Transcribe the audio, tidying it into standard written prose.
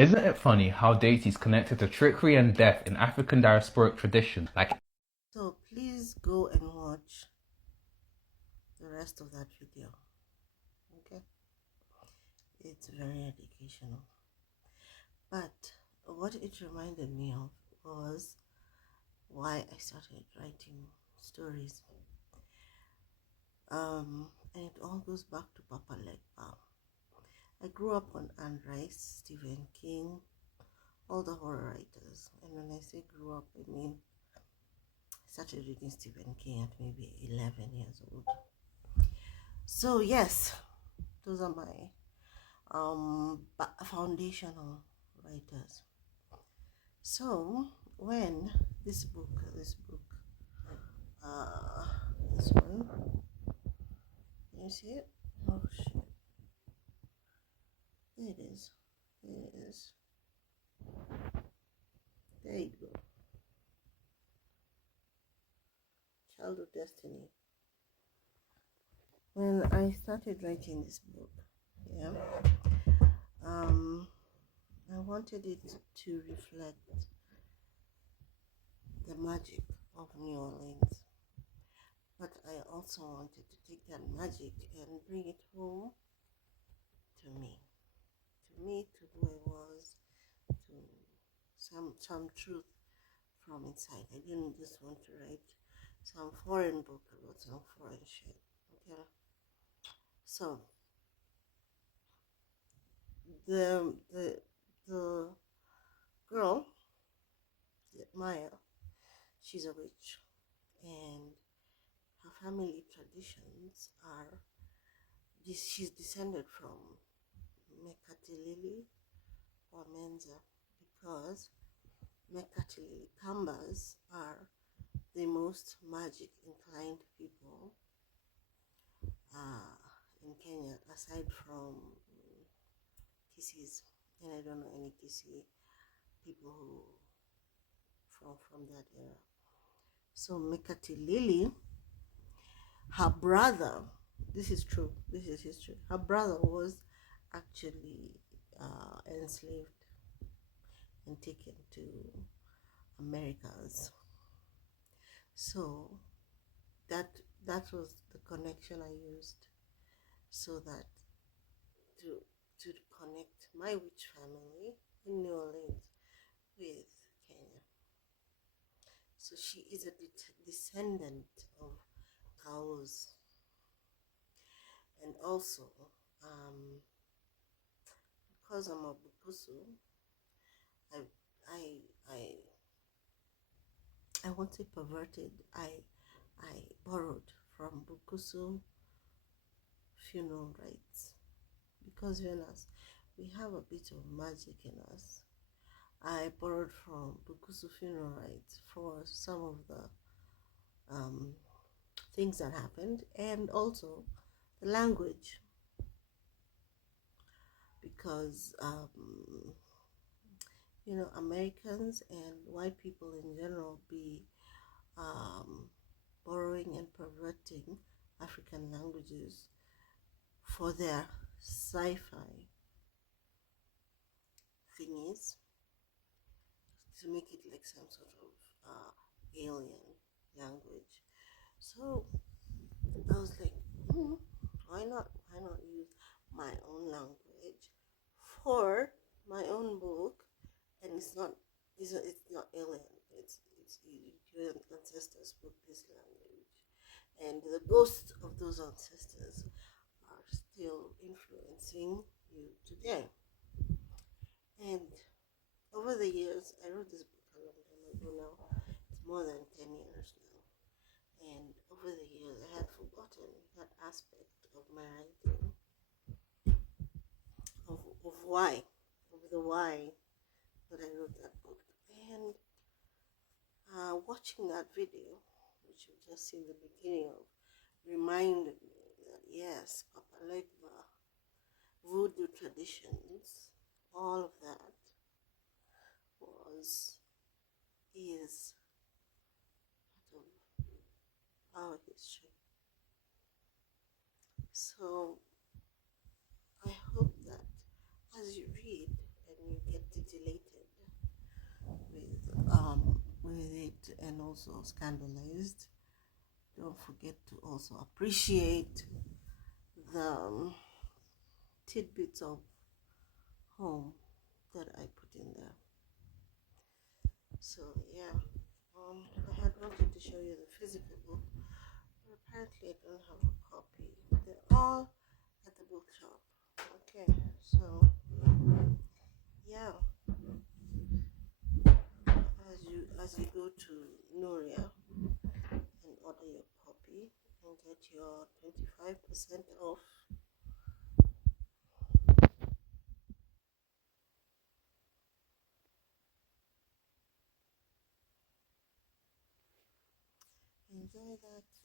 Isn't it funny how deity is connected to trickery and death in African diasporic tradition? So please go and watch the rest of that video. Okay? It's very educational. But what it reminded me of was why I started writing stories. And it all goes back to Papa Legba. I grew up on Anne Rice, Stephen King, all the horror writers. And when I say grew up, I mean I started reading Stephen King at maybe 11 years old. So yes, those are my foundational writers. So when this book, uh, this one, can you see it? Oh shit! There it is. There it is. There you go. Child of Destiny. When I started writing this book, yeah, I wanted it to reflect the magic of New Orleans, but I also wanted to take that magic and bring it home to me, to who I was, to some truth from inside. I didn't just want to write some foreign book about some foreign shit. Okay, so the girl, Maya, she's a witch, and her family traditions are this. She's descended from Mekatilili or Menza, because Mekatilili Kambas are the most magic inclined people in Kenya, aside from Kisi's, and I don't know any Kisi people who from that era. So Mekatilili, her brother, this is true, this is history. Her brother was actually enslaved and taken to Americas. So that was the connection I used, so that to connect my witch family in New Orleans with Kenya. So she is a descendant of cows, and also because I'm a Bukusu, I I I I won't say perverted. I borrowed from Bukusu funeral rites, because Venus, we have a bit of magic in us. I borrowed from Bukusu funeral rites for some of the things that happened, and also the language, because Americans and white people in general be borrowing and perverting African languages for their sci-fi thingies, to make it like some sort of alien language. So I was like, why not? Why not use my own language for my own book? And it's not alien. It's European ancestors spoke this language, and the ghosts of those ancestors are still influencing you today. And over the years, I wrote this book a long time ago now. It's more than 10 years now. And over the years, I had forgotten that aspect of my writing, of why, of the why that I wrote that book. And watching that video, which you've just seen the beginning of, reminded me that yes, Papa Legba, voodoo traditions, all of that is part of our history. So I hope that as you read and you get and also scandalized. Don't forget to also appreciate the tidbits of home that I put in there. So yeah, I had wanted to show you the physical book, but apparently I don't have a copy. They're all at the bookshop. Okay, so yeah, as you go to Nuria and order your copy and get your 25% off. Enjoy that.